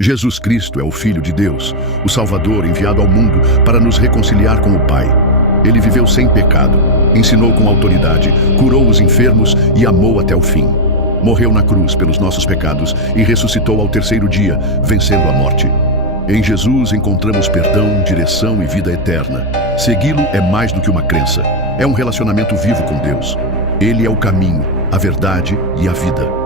Jesus Cristo é o Filho de Deus, o Salvador enviado ao mundo para nos reconciliar com o Pai. Ele viveu sem pecado, ensinou com autoridade, curou os enfermos e amou até o fim. Morreu na cruz pelos nossos pecados e ressuscitou ao terceiro dia, vencendo a morte. Em Jesus encontramos perdão, direção e vida eterna. Segui-lo é mais do que uma crença, é um relacionamento vivo com Deus. Ele é o caminho, a verdade e a vida.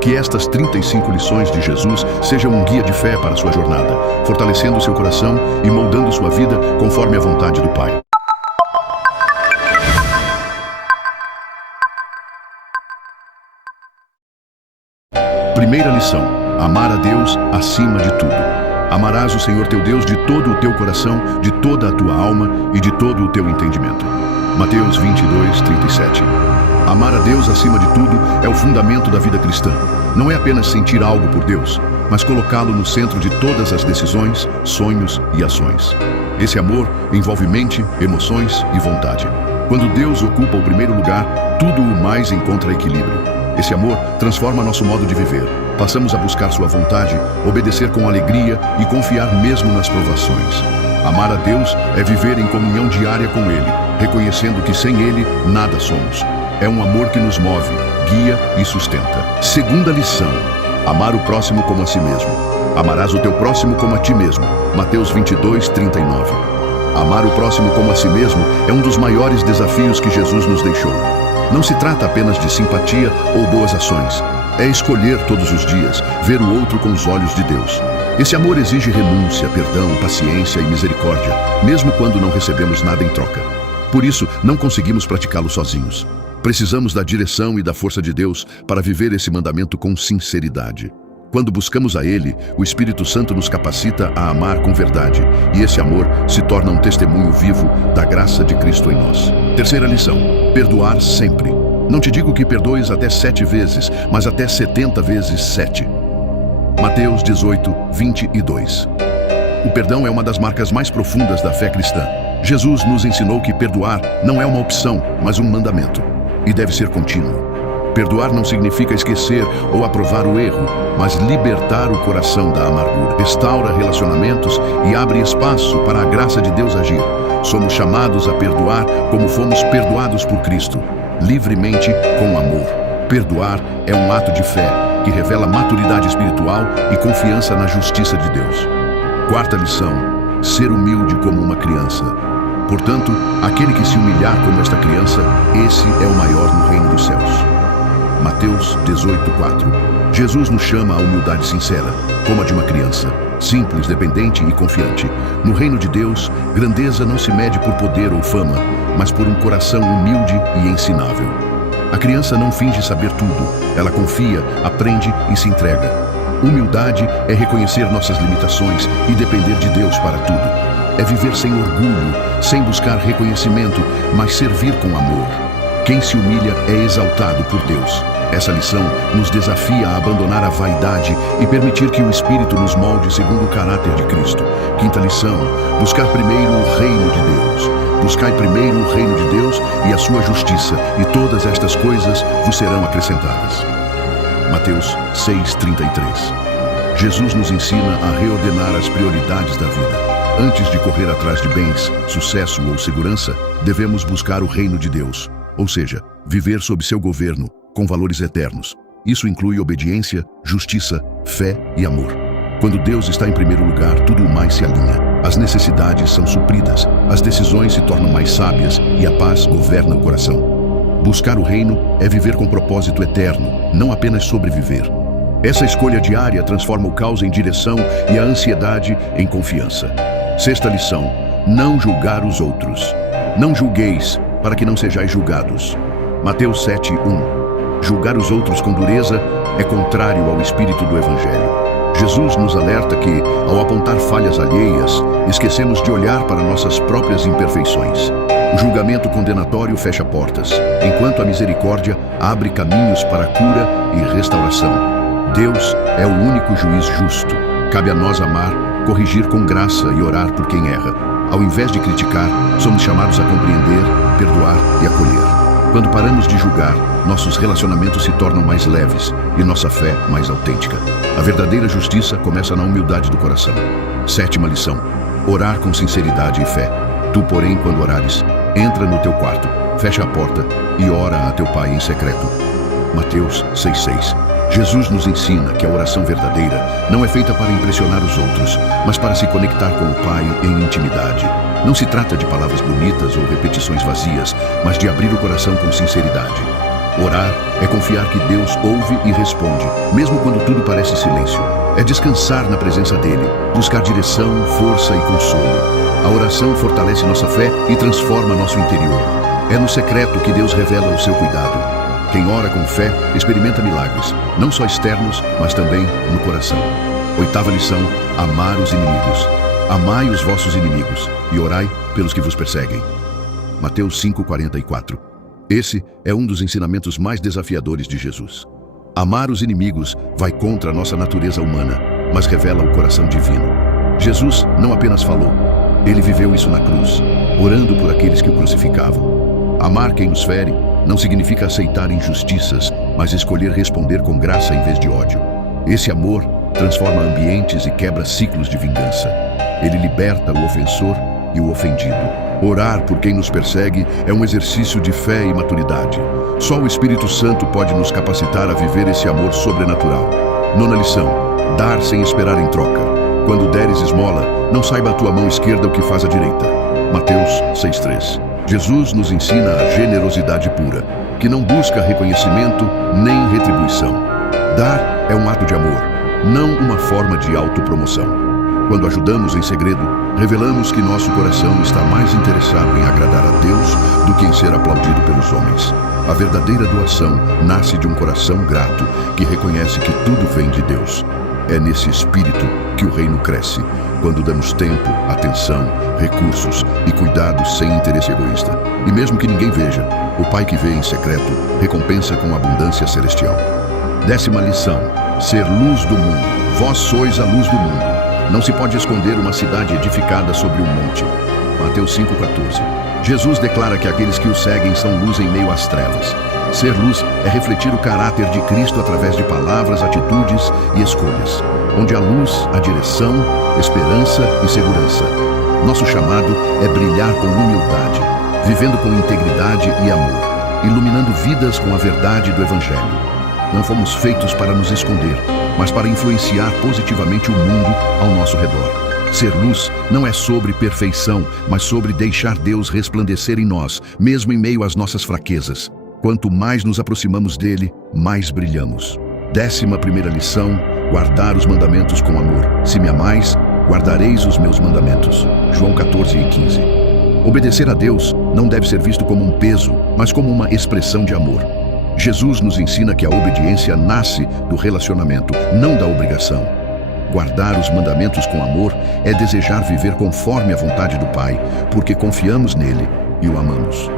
Que estas 35 lições de Jesus sejam um guia de fé para a sua jornada, fortalecendo seu coração e moldando sua vida conforme a vontade do Pai. Primeira lição: amar a Deus acima de tudo. Amarás o Senhor teu Deus de todo o teu coração, de toda a tua alma e de todo o teu entendimento. Mateus 22:37. Amar a Deus acima de tudo é o fundamento da vida cristã. Não é apenas sentir algo por Deus, mas colocá-lo no centro de todas as decisões, sonhos e ações. Esse amor envolve mente, emoções e vontade. Quando Deus ocupa o primeiro lugar, tudo o mais encontra equilíbrio. Esse amor transforma nosso modo de viver. Passamos a buscar sua vontade, obedecer com alegria e confiar mesmo nas provações. Amar a Deus é viver em comunhão diária com Ele, reconhecendo que sem Ele nada somos. É um amor que nos move, guia e sustenta. Segunda lição: amar o próximo como a si mesmo. Amarás o teu próximo como a ti mesmo. Mateus 22:39. Amar o próximo como a si mesmo é um dos maiores desafios que Jesus nos deixou. Não se trata apenas de simpatia ou boas ações. É escolher todos os dias, ver o outro com os olhos de Deus. Esse amor exige renúncia, perdão, paciência e misericórdia, mesmo quando não recebemos nada em troca. Por isso, não conseguimos praticá-lo sozinhos. Precisamos da direção e da força de Deus para viver esse mandamento com sinceridade. Quando buscamos a Ele, o Espírito Santo nos capacita a amar com verdade, e esse amor se torna um testemunho vivo da graça de Cristo em nós. Terceira lição: perdoar sempre. Não te digo que perdoes até 7 vezes, mas até 70 vezes 7. Mateus 18:22. O perdão é uma das marcas mais profundas da fé cristã. Jesus nos ensinou que perdoar não é uma opção, mas um mandamento, e deve ser contínuo. Perdoar não significa esquecer ou aprovar o erro, mas libertar o coração da amargura. Restaura relacionamentos e abre espaço para a graça de Deus agir. Somos chamados a perdoar como fomos perdoados por Cristo, livremente, com amor. Perdoar é um ato de fé que revela maturidade espiritual e confiança na justiça de Deus. Quarta lição: ser humilde como uma criança. Portanto, aquele que se humilhar como esta criança, esse é o maior no reino dos céus. Mateus 18:4. Jesus nos chama à humildade sincera, como a de uma criança, simples, dependente e confiante. No reino de Deus, grandeza não se mede por poder ou fama, mas por um coração humilde e ensinável. A criança não finge saber tudo, ela confia, aprende e se entrega. Humildade é reconhecer nossas limitações e depender de Deus para tudo. É viver sem orgulho, sem buscar reconhecimento, mas servir com amor. Quem se humilha é exaltado por Deus. Essa lição nos desafia a abandonar a vaidade e permitir que o Espírito nos molde segundo o caráter de Cristo. Quinta lição: buscar primeiro o reino de Deus. Buscai primeiro o reino de Deus e a sua justiça, e todas estas coisas vos serão acrescentadas. Mateus 6:33. Jesus nos ensina a reordenar as prioridades da vida. Antes de correr atrás de bens, sucesso ou segurança, devemos buscar o reino de Deus, ou seja, viver sob seu governo, com valores eternos. Isso inclui obediência, justiça, fé e amor. Quando Deus está em primeiro lugar, tudo mais se alinha. As necessidades são supridas, as decisões se tornam mais sábias e a paz governa o coração. Buscar o reino é viver com propósito eterno, não apenas sobreviver. Essa escolha diária transforma o caos em direção e a ansiedade em confiança. Sexta lição: não julgar os outros. Não julgueis, para que não sejais julgados. Mateus 7:1. Julgar os outros com dureza é contrário ao espírito do Evangelho. Jesus nos alerta que, ao apontar falhas alheias, esquecemos de olhar para nossas próprias imperfeições. O julgamento condenatório fecha portas, enquanto a misericórdia abre caminhos para a cura e restauração. Deus é o único juiz justo. Cabe a nós amar, corrigir com graça e orar por quem erra. Ao invés de criticar, somos chamados a compreender, perdoar e acolher. Quando paramos de julgar, nossos relacionamentos se tornam mais leves e nossa fé mais autêntica. A verdadeira justiça começa na humildade do coração. 7ª lição: orar com sinceridade e fé. Tu, porém, quando orares, entra no teu quarto, fecha a porta e ora a teu pai em secreto. Mateus 6,6. Jesus nos ensina que a oração verdadeira não é feita para impressionar os outros, mas para se conectar com o Pai em intimidade. Não se trata de palavras bonitas ou repetições vazias, mas de abrir o coração com sinceridade. Orar é confiar que Deus ouve e responde, mesmo quando tudo parece silêncio. É descansar na presença dele, buscar direção, força e consolo. A oração fortalece nossa fé e transforma nosso interior. É no secreto que Deus revela o seu cuidado. Quem ora com fé experimenta milagres, não só externos, mas também no coração. 8ª lição: amar os inimigos. Amai os vossos inimigos e orai pelos que vos perseguem. Mateus 5,44. Esse é um dos ensinamentos mais desafiadores de Jesus. Amar os inimigos vai contra a nossa natureza humana, mas revela o coração divino. Jesus não apenas falou, ele viveu isso na cruz, orando por aqueles que o crucificavam. Amar quem nos fere não significa aceitar injustiças, mas escolher responder com graça em vez de ódio. Esse amor transforma ambientes e quebra ciclos de vingança. Ele liberta o ofensor e o ofendido. Orar por quem nos persegue é um exercício de fé e maturidade. Só o Espírito Santo pode nos capacitar a viver esse amor sobrenatural. 9ª lição: dar sem esperar em troca. Quando deres esmola, não saiba a tua mão esquerda o que faz a direita. Mateus 6,3. Jesus nos ensina a generosidade pura, que não busca reconhecimento nem retribuição. Dar é um ato de amor, não uma forma de autopromoção. Quando ajudamos em segredo, revelamos que nosso coração está mais interessado em agradar a Deus do que em ser aplaudido pelos homens. A verdadeira doação nasce de um coração grato que reconhece que tudo vem de Deus. É nesse espírito que o reino cresce, quando damos tempo, atenção, recursos e cuidados sem interesse egoísta. E mesmo que ninguém veja, o Pai que vê em secreto recompensa com abundância celestial. 10ª lição: ser luz do mundo. Vós sois a luz do mundo. Não se pode esconder uma cidade edificada sobre um monte. Mateus 5,14. Jesus declara que aqueles que o seguem são luz em meio às trevas. Ser luz é refletir o caráter de Cristo através de palavras, atitudes e escolhas. Onde há luz, há direção, esperança e segurança. Nosso chamado é brilhar com humildade, vivendo com integridade e amor, iluminando vidas com a verdade do Evangelho. Não fomos feitos para nos esconder, mas para influenciar positivamente o mundo ao nosso redor. Ser luz não é sobre perfeição, mas sobre deixar Deus resplandecer em nós, mesmo em meio às nossas fraquezas. Quanto mais nos aproximamos dele, mais brilhamos. 11ª lição: guardar os mandamentos com amor. Se me amais, guardareis os meus mandamentos. João 14:15. Obedecer a Deus não deve ser visto como um peso, mas como uma expressão de amor. Jesus nos ensina que a obediência nasce do relacionamento, não da obrigação. Guardar os mandamentos com amor é desejar viver conforme a vontade do Pai, porque confiamos nele e o amamos.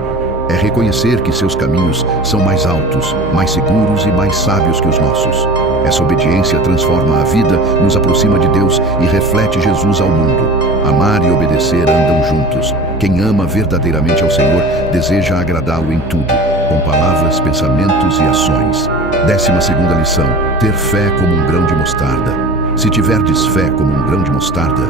É reconhecer que seus caminhos são mais altos, mais seguros e mais sábios que os nossos. Essa obediência transforma a vida, nos aproxima de Deus e reflete Jesus ao mundo. Amar e obedecer andam juntos. Quem ama verdadeiramente ao Senhor deseja agradá-lo em tudo, com palavras, pensamentos e ações. 12ª lição: ter fé como um grão de mostarda. Se tiverdes fé como um grão de mostarda,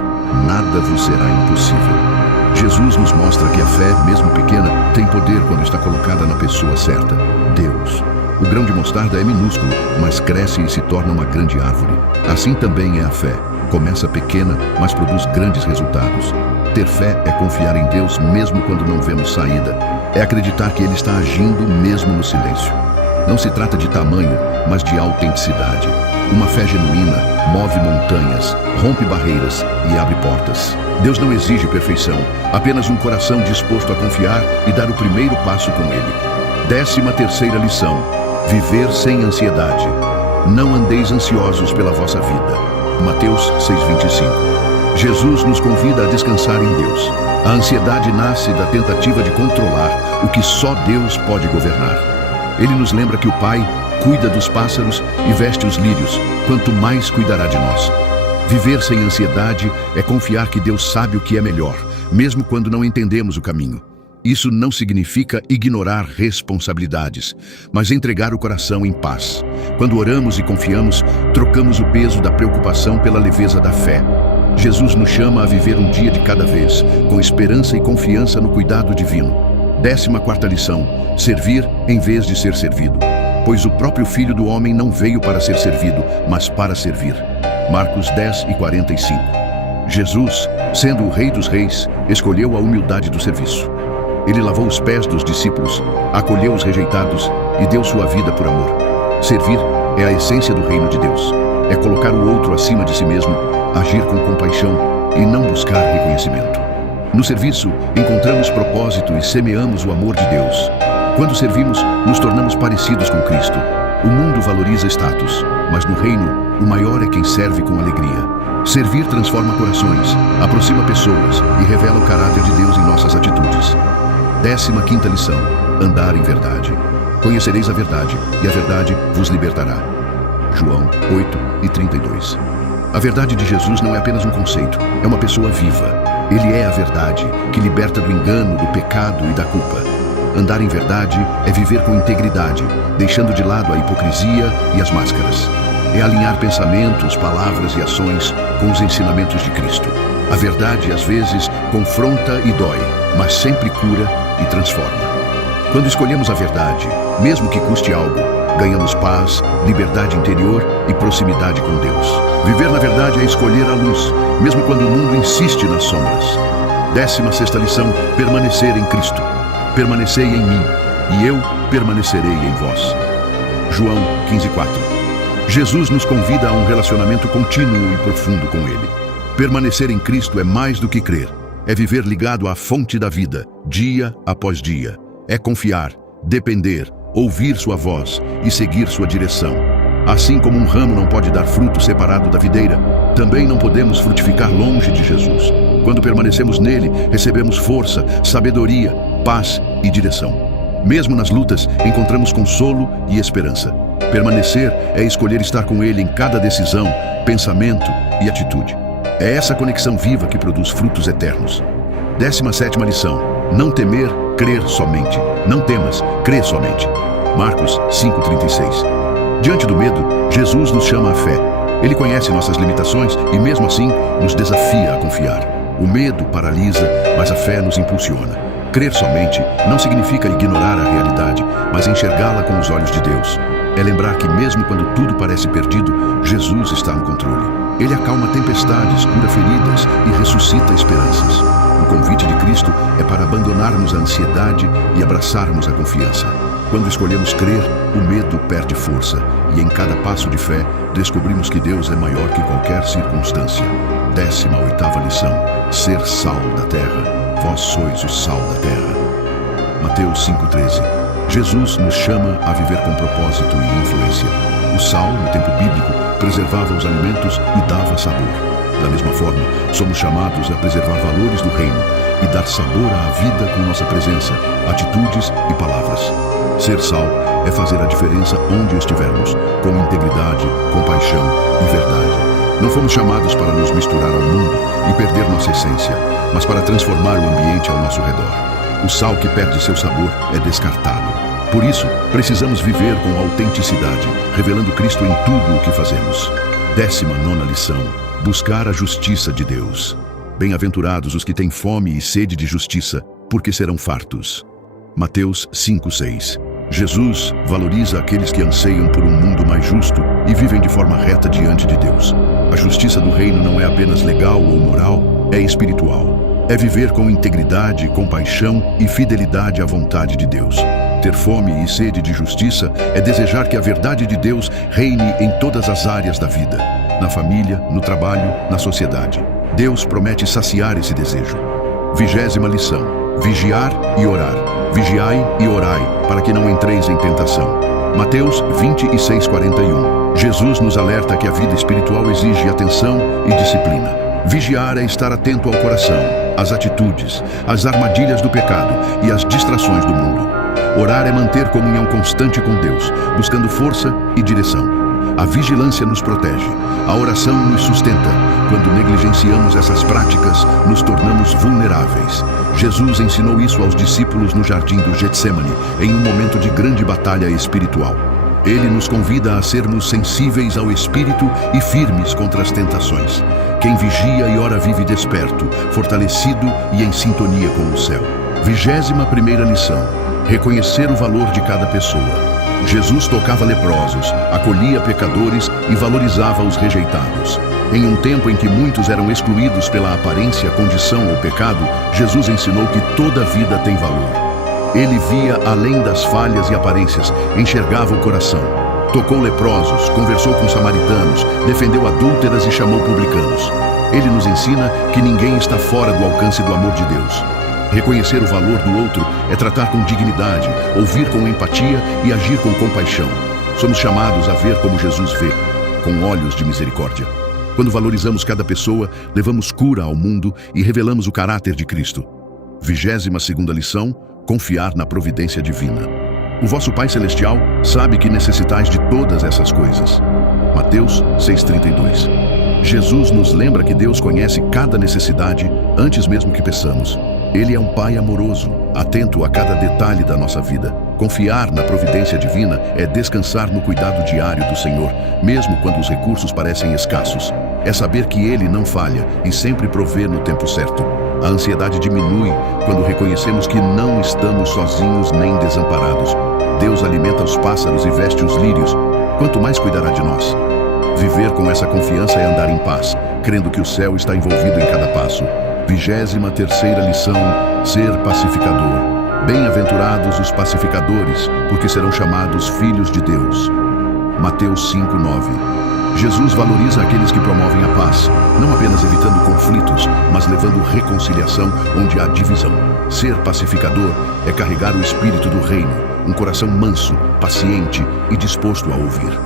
nada vos será impossível. Jesus nos mostra que a fé, mesmo pequena, tem poder quando está colocada na pessoa certa, Deus. O grão de mostarda é minúsculo, mas cresce e se torna uma grande árvore. Assim também é a fé. Começa pequena, mas produz grandes resultados. Ter fé é confiar em Deus mesmo quando não vemos saída. É acreditar que Ele está agindo mesmo no silêncio. Não se trata de tamanho, mas de autenticidade. Uma fé genuína move montanhas, rompe barreiras e abre portas. Deus não exige perfeição, apenas um coração disposto a confiar e dar o primeiro passo com Ele. 13ª lição: viver sem ansiedade. Não andeis ansiosos pela vossa vida. Mateus 6:25. Jesus nos convida a descansar em Deus. A ansiedade nasce da tentativa de controlar o que só Deus pode governar. Ele nos lembra que o Pai cuida dos pássaros e veste os lírios, quanto mais cuidará de nós. Viver sem ansiedade é confiar que Deus sabe o que é melhor, mesmo quando não entendemos o caminho. Isso não significa ignorar responsabilidades, mas entregar o coração em paz. Quando oramos e confiamos, trocamos o peso da preocupação pela leveza da fé. Jesus nos chama a viver um dia de cada vez, com esperança e confiança no cuidado divino. 14ª lição: servir em vez de ser servido. Pois o próprio Filho do Homem não veio para ser servido, mas para servir. Marcos 10:45. Jesus, sendo o Rei dos Reis, escolheu a humildade do serviço. Ele lavou os pés dos discípulos, acolheu os rejeitados e deu sua vida por amor. Servir é a essência do reino de Deus. É colocar o outro acima de si mesmo, agir com compaixão e não buscar reconhecimento. No serviço, encontramos propósito e semeamos o amor de Deus. Quando servimos, nos tornamos parecidos com Cristo. O mundo valoriza status, mas no reino, o maior é quem serve com alegria. Servir transforma corações, aproxima pessoas e revela o caráter de Deus em nossas atitudes. 15ª lição: andar em verdade. Conhecereis a verdade, e a verdade vos libertará. João 8:32. A verdade de Jesus não é apenas um conceito, é uma pessoa viva. Ele é a verdade, que liberta do engano, do pecado e da culpa. Andar em verdade é viver com integridade, deixando de lado a hipocrisia e as máscaras. É alinhar pensamentos, palavras e ações com os ensinamentos de Cristo. A verdade, às vezes, confronta e dói, mas sempre cura e transforma. Quando escolhemos a verdade, mesmo que custe algo, ganhamos paz, liberdade interior e proximidade com Deus. Viver na verdade é escolher a luz, mesmo quando o mundo insiste nas sombras. 16ª lição: permanecer em Cristo. Permanecei em mim, e eu permanecerei em vós. João 15:4. Jesus nos convida a um relacionamento contínuo e profundo com Ele. Permanecer em Cristo é mais do que crer. É viver ligado à fonte da vida, dia após dia. É confiar, depender, ouvir sua voz e seguir sua direção. Assim como um ramo não pode dar fruto separado da videira, também não podemos frutificar longe de Jesus. Quando permanecemos nele, recebemos força, sabedoria, paz e direção. Mesmo nas lutas, encontramos consolo e esperança. Permanecer é escolher estar com ele em cada decisão, pensamento e atitude. É essa conexão viva que produz frutos eternos. 17ª lição: não temer, crer somente. Não temas, crê somente. Marcos 5:36. Diante do medo, Jesus nos chama à fé. Ele conhece nossas limitações e, mesmo assim, nos desafia a confiar. O medo paralisa, mas a fé nos impulsiona. Crer somente não significa ignorar a realidade, mas enxergá-la com os olhos de Deus. É lembrar que mesmo quando tudo parece perdido, Jesus está no controle. Ele acalma tempestades, cura feridas e ressuscita esperanças. O convite de Cristo é para abandonarmos a ansiedade e abraçarmos a confiança. Quando escolhemos crer, o medo perde força e em cada passo de fé descobrimos que Deus é maior que qualquer circunstância. 18ª lição: ser sal da terra. Vós sois o sal da terra. Mateus 5:13. Jesus nos chama a viver com propósito e influência. O sal, no tempo bíblico, preservava os alimentos e dava sabor. Da mesma forma, somos chamados a preservar valores do reino e dar sabor à vida com nossa presença, atitudes e palavras. Ser sal é fazer a diferença onde estivermos, com integridade, compaixão e verdade. Não fomos chamados para nos misturar ao mundo e perder nossa essência, mas para transformar o ambiente ao nosso redor. O sal que perde seu sabor é descartado. Por isso, precisamos viver com autenticidade, revelando Cristo em tudo o que fazemos. 19ª lição: buscar a justiça de Deus. Bem-aventurados os que têm fome e sede de justiça, porque serão fartos. Mateus 5:6. Jesus valoriza aqueles que anseiam por um mundo mais justo e vivem de forma reta diante de Deus. A justiça do reino não é apenas legal ou moral, é espiritual. É viver com integridade, compaixão e fidelidade à vontade de Deus. Ter fome e sede de justiça é desejar que a verdade de Deus reine em todas as áreas da vida, na família, no trabalho, na sociedade. Deus promete saciar esse desejo. 20ª lição: vigiar e orar. Vigiai e orai, para que não entreis em tentação. Mateus 26:41. Jesus nos alerta que a vida espiritual exige atenção e disciplina. Vigiar é estar atento ao coração, às atitudes, às armadilhas do pecado e às distrações do mundo. Orar é manter comunhão constante com Deus, buscando força e direção. A vigilância nos protege, a oração nos sustenta. Quando negligenciamos essas práticas, nos tornamos vulneráveis. Jesus ensinou isso aos discípulos no jardim do Getsemane, em um momento de grande batalha espiritual. Ele nos convida a sermos sensíveis ao Espírito e firmes contra as tentações. Quem vigia e ora vive desperto, fortalecido e em sintonia com o céu. 21ª lição: reconhecer o valor de cada pessoa. Jesus tocava leprosos, acolhia pecadores e valorizava os rejeitados. Em um tempo em que muitos eram excluídos pela aparência, condição ou pecado, Jesus ensinou que toda vida tem valor. Ele via além das falhas e aparências, enxergava o coração. Tocou leprosos, conversou com samaritanos, defendeu adúlteras e chamou publicanos. Ele nos ensina que ninguém está fora do alcance do amor de Deus. Reconhecer o valor do outro é tratar com dignidade, ouvir com empatia e agir com compaixão. Somos chamados a ver como Jesus vê, com olhos de misericórdia. Quando valorizamos cada pessoa, levamos cura ao mundo e revelamos o caráter de Cristo. 22ª lição: confiar na providência divina. O vosso Pai Celestial sabe que necessitais de todas essas coisas. Mateus 6,32. Jesus nos lembra que Deus conhece cada necessidade antes mesmo que peçamos. Ele é um Pai amoroso, atento a cada detalhe da nossa vida. Confiar na providência divina é descansar no cuidado diário do Senhor, mesmo quando os recursos parecem escassos. É saber que Ele não falha e sempre provê no tempo certo. A ansiedade diminui quando reconhecemos que não estamos sozinhos nem desamparados. Deus alimenta os pássaros e veste os lírios. Quanto mais cuidará de nós? Viver com essa confiança é andar em paz, crendo que o céu está envolvido em cada passo. 23ª lição: ser pacificador. Bem-aventurados os pacificadores, porque serão chamados filhos de Deus. Mateus 5:9. Jesus valoriza aqueles que promovem a paz, não apenas evitando conflitos, mas levando reconciliação onde há divisão. Ser pacificador é carregar o espírito do reino, um coração manso, paciente e disposto a ouvir.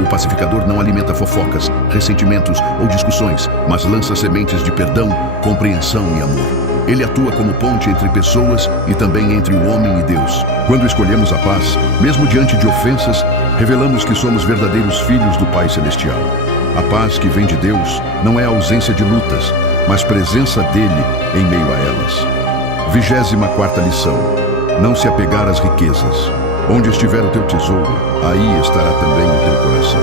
O pacificador não alimenta fofocas, ressentimentos ou discussões, mas lança sementes de perdão, compreensão e amor. Ele atua como ponte entre pessoas e também entre o homem e Deus. Quando escolhemos a paz, mesmo diante de ofensas, revelamos que somos verdadeiros filhos do Pai Celestial. A paz que vem de Deus não é ausência de lutas, mas presença dele em meio a elas. 24ª lição: não se apegar às riquezas. Onde estiver o teu tesouro, aí estará também o teu coração.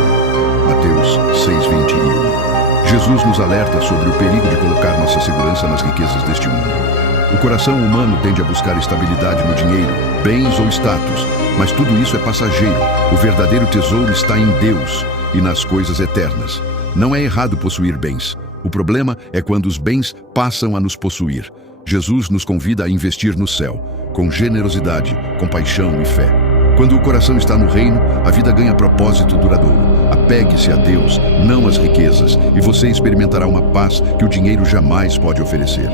Mateus 6:21. Jesus nos alerta sobre o perigo de colocar nossa segurança nas riquezas deste mundo. O coração humano tende a buscar estabilidade no dinheiro, bens ou status, mas tudo isso é passageiro. O verdadeiro tesouro está em Deus e nas coisas eternas. Não é errado possuir bens. O problema é quando os bens passam a nos possuir. Jesus nos convida a investir no céu, com generosidade, compaixão e fé. Quando o coração está no reino, a vida ganha propósito duradouro. Apegue-se a Deus, não às riquezas, e você experimentará uma paz que o dinheiro jamais pode oferecer.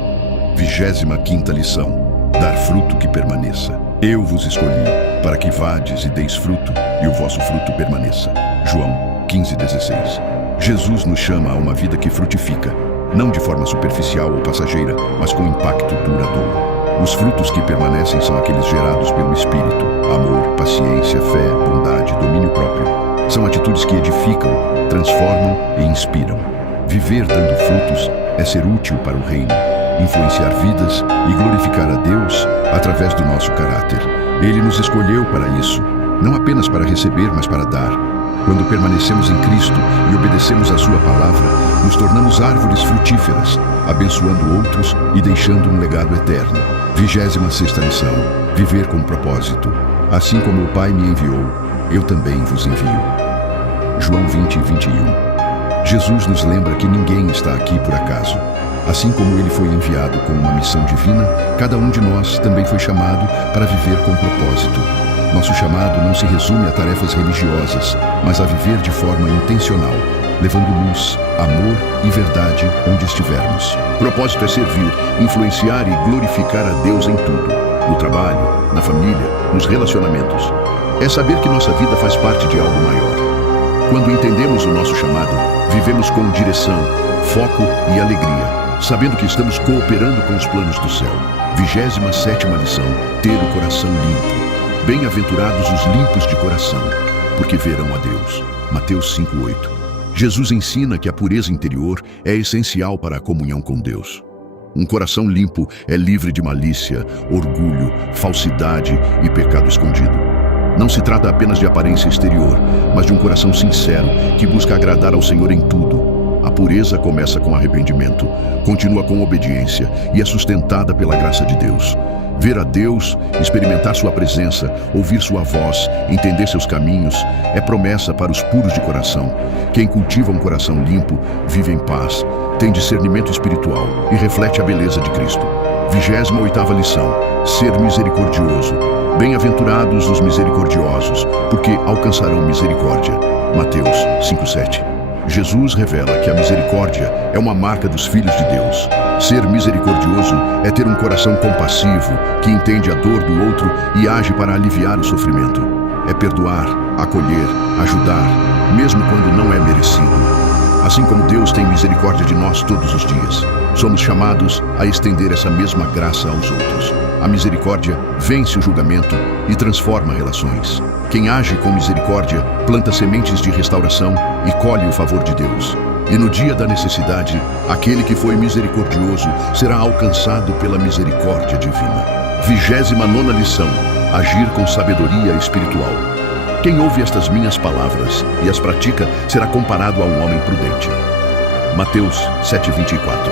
25ª lição: dar fruto que permaneça. Eu vos escolhi, para que vades e deis fruto, e o vosso fruto permaneça. João 15:16. Jesus nos chama a uma vida que frutifica, não de forma superficial ou passageira, mas com impacto duradouro. Os frutos que permanecem são aqueles gerados pelo Espírito: amor, paciência, fé, bondade, domínio próprio. São atitudes que edificam, transformam e inspiram. Viver dando frutos é ser útil para o reino, influenciar vidas e glorificar a Deus através do nosso caráter. Ele nos escolheu para isso, não apenas para receber, mas para dar. Quando permanecemos em Cristo e obedecemos a sua palavra, nos tornamos árvores frutíferas, abençoando outros e deixando um legado eterno. 26ª lição: viver com propósito. Assim como o Pai me enviou, eu também vos envio. João 20:21. Jesus nos lembra que ninguém está aqui por acaso. Assim como ele foi enviado com uma missão divina, cada um de nós também foi chamado para viver com propósito. Nosso chamado não se resume a tarefas religiosas, mas a viver de forma intencional, levando luz, amor e verdade onde estivermos. Propósito é servir, influenciar e glorificar a Deus em tudo. No trabalho, na família, nos relacionamentos. É saber que nossa vida faz parte de algo maior. Quando entendemos o nosso chamado, vivemos com direção, foco e alegria, sabendo que estamos cooperando com os planos do céu. 27ª lição: ter o coração limpo. Bem-aventurados os limpos de coração, porque verão a Deus. Mateus 5:8. Jesus ensina que a pureza interior é essencial para a comunhão com Deus. Um coração limpo é livre de malícia, orgulho, falsidade e pecado escondido. Não se trata apenas de aparência exterior, mas de um coração sincero que busca agradar ao Senhor em tudo. A pureza começa com arrependimento, continua com obediência e é sustentada pela graça de Deus. Ver a Deus, experimentar sua presença, ouvir sua voz, entender seus caminhos, é promessa para os puros de coração. Quem cultiva um coração limpo, vive em paz, tem discernimento espiritual e reflete a beleza de Cristo. 28ª lição: ser misericordioso. Bem-aventurados os misericordiosos, porque alcançarão misericórdia. Mateus 5:7. Jesus revela que a misericórdia é uma marca dos filhos de Deus. Ser misericordioso é ter um coração compassivo, que entende a dor do outro e age para aliviar o sofrimento. É perdoar, acolher, ajudar, mesmo quando não é merecido. Assim como Deus tem misericórdia de nós todos os dias, somos chamados a estender essa mesma graça aos outros. A misericórdia vence o julgamento e transforma relações. Quem age com misericórdia planta sementes de restauração e colhe o favor de Deus. E no dia da necessidade, aquele que foi misericordioso será alcançado pela misericórdia divina. 29ª lição: agir com sabedoria espiritual. Quem ouve estas minhas palavras e as pratica será comparado a um homem prudente. Mateus 7:24.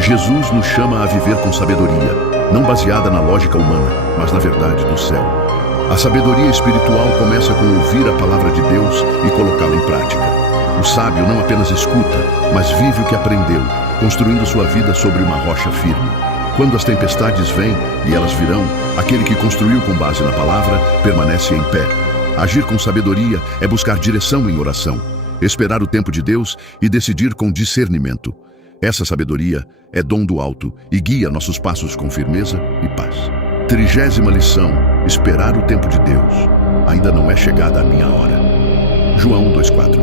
Jesus nos chama a viver com sabedoria, não baseada na lógica humana, mas na verdade do céu. A sabedoria espiritual começa com ouvir a palavra de Deus e colocá-la em prática. O sábio não apenas escuta, mas vive o que aprendeu, construindo sua vida sobre uma rocha firme. Quando as tempestades vêm, e elas virão, aquele que construiu com base na palavra permanece em pé. Agir com sabedoria é buscar direção em oração, esperar o tempo de Deus e decidir com discernimento. Essa sabedoria é dom do alto e guia nossos passos com firmeza e paz. 30ª lição: esperar o tempo de Deus. Ainda não é chegada a minha hora. João 2:4.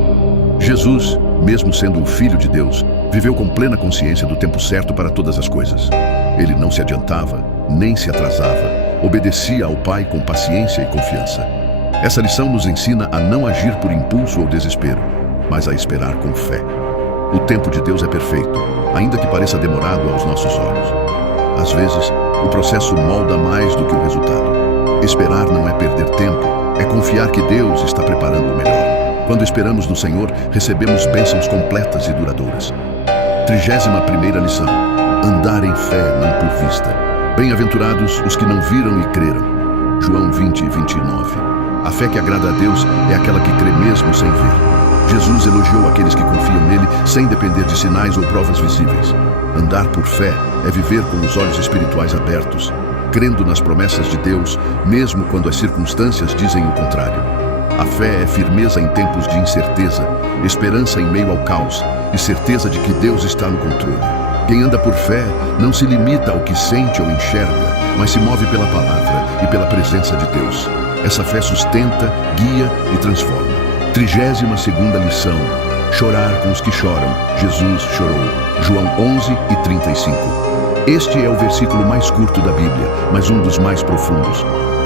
Jesus, mesmo sendo o Filho de Deus, viveu com plena consciência do tempo certo para todas as coisas. Ele não se adiantava, nem se atrasava, obedecia ao Pai com paciência e confiança. Essa lição nos ensina a não agir por impulso ou desespero, mas a esperar com fé. O tempo de Deus é perfeito, ainda que pareça demorado aos nossos olhos. Às vezes, o processo molda mais do que o resultado. Esperar não é perder tempo, é confiar que Deus está preparando o melhor. Quando esperamos no Senhor, recebemos bênçãos completas e duradouras. 31ª lição: andar em fé, não por vista. Bem-aventurados os que não viram e creram. João 20:29. A fé que agrada a Deus é aquela que crê mesmo sem ver. Jesus elogiou aqueles que confiam nele sem depender de sinais ou provas visíveis. Andar por fé é viver com os olhos espirituais abertos, crendo nas promessas de Deus, mesmo quando as circunstâncias dizem o contrário. A fé é firmeza em tempos de incerteza, esperança em meio ao caos e certeza de que Deus está no controle. Quem anda por fé não se limita ao que sente ou enxerga, mas se move pela palavra e pela presença de Deus. Essa fé sustenta, guia e transforma. 32ª lição: chorar com os que choram. Jesus chorou. João 11:35. Este é o versículo mais curto da Bíblia, mas um dos mais profundos.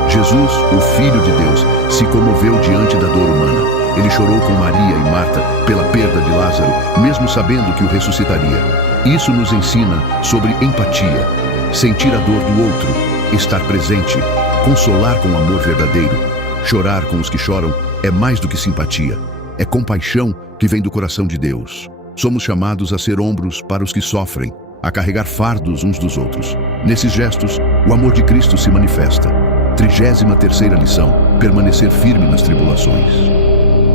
Jesus, o Filho de Deus, se comoveu diante da dor humana. Ele chorou com Maria e Marta pela perda de Lázaro, mesmo sabendo que o ressuscitaria. Isso nos ensina sobre empatia, sentir a dor do outro, estar presente, consolar com amor verdadeiro. Chorar com os que choram é mais do que simpatia, é compaixão que vem do coração de Deus. Somos chamados a ser ombros para os que sofrem, a carregar fardos uns dos outros. Nesses gestos, o amor de Cristo se manifesta. 33ª lição: permanecer firme nas tribulações.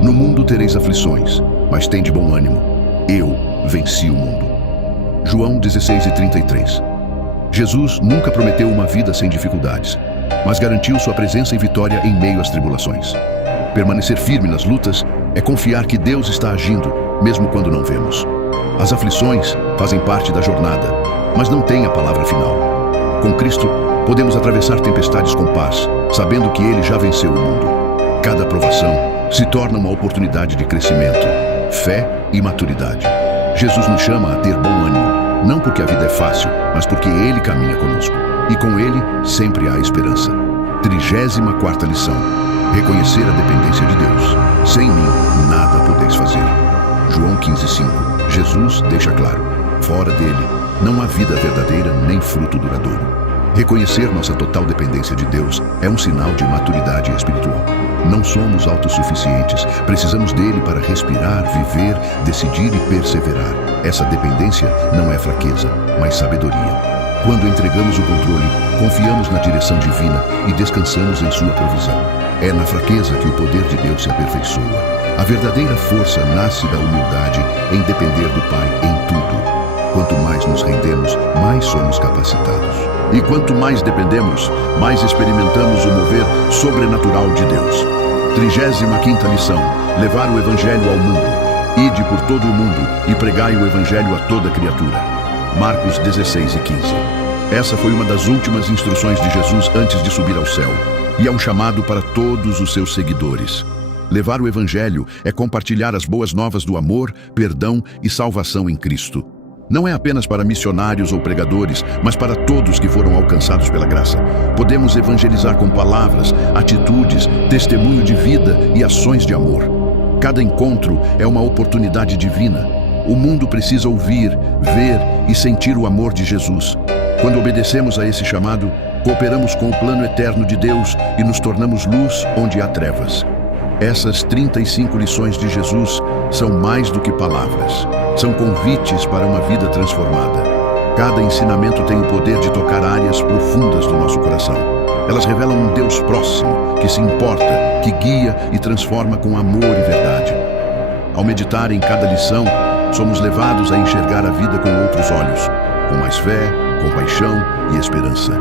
No mundo tereis aflições, mas tende bom ânimo. Eu venci o mundo. João 16:33. Jesus nunca prometeu uma vida sem dificuldades, mas garantiu sua presença e vitória em meio às tribulações. Permanecer firme nas lutas é confiar que Deus está agindo, mesmo quando não vemos. As aflições fazem parte da jornada, mas não têm a palavra final. Com Cristo, podemos atravessar tempestades com paz, sabendo que Ele já venceu o mundo. Cada provação se torna uma oportunidade de crescimento, fé e maturidade. Jesus nos chama a ter bom ânimo, não porque a vida é fácil, mas porque Ele caminha conosco. E com Ele sempre há esperança. 34ª lição: reconhecer a dependência de Deus. Sem mim, nada podeis fazer. João 15:5. Jesus deixa claro: fora dele não há vida verdadeira nem fruto duradouro. Reconhecer nossa total dependência de Deus é um sinal de maturidade espiritual. Não somos autossuficientes, precisamos dele para respirar, viver, decidir e perseverar. Essa dependência não é fraqueza, mas sabedoria. Quando entregamos o controle, confiamos na direção divina e descansamos em sua provisão. É na fraqueza que o poder de Deus se aperfeiçoa. A verdadeira força nasce da humildade em depender do Pai em tudo. Quanto mais nos rendemos, mais somos capacitados. E quanto mais dependemos, mais experimentamos o mover sobrenatural de Deus. 35ª lição: levar o Evangelho ao mundo. Ide por todo o mundo e pregai o Evangelho a toda criatura. Marcos 16:15. Essa foi uma das últimas instruções de Jesus antes de subir ao céu, e é um chamado para todos os seus seguidores. Levar o Evangelho é compartilhar as boas novas do amor, perdão e salvação em Cristo. Não é apenas para missionários ou pregadores, mas para todos que foram alcançados pela graça. Podemos evangelizar com palavras, atitudes, testemunho de vida e ações de amor. Cada encontro é uma oportunidade divina. O mundo precisa ouvir, ver e sentir o amor de Jesus. Quando obedecemos a esse chamado, cooperamos com o plano eterno de Deus e nos tornamos luz onde há trevas. Essas 35 lições de Jesus são mais do que palavras. São convites para uma vida transformada. Cada ensinamento tem o poder de tocar áreas profundas do nosso coração. Elas revelam um Deus próximo, que se importa, que guia e transforma com amor e verdade. Ao meditar em cada lição, somos levados a enxergar a vida com outros olhos, com mais fé, compaixão e esperança.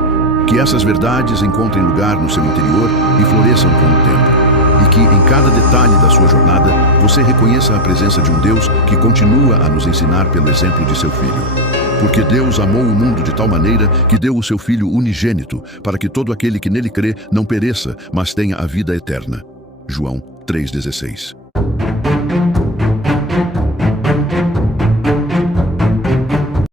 Que essas verdades encontrem lugar no seu interior e floresçam com o tempo. E que, em cada detalhe da sua jornada, você reconheça a presença de um Deus que continua a nos ensinar pelo exemplo de seu Filho. Porque Deus amou o mundo de tal maneira que deu o seu Filho unigênito, para que todo aquele que nele crê não pereça, mas tenha a vida eterna. João 3,16.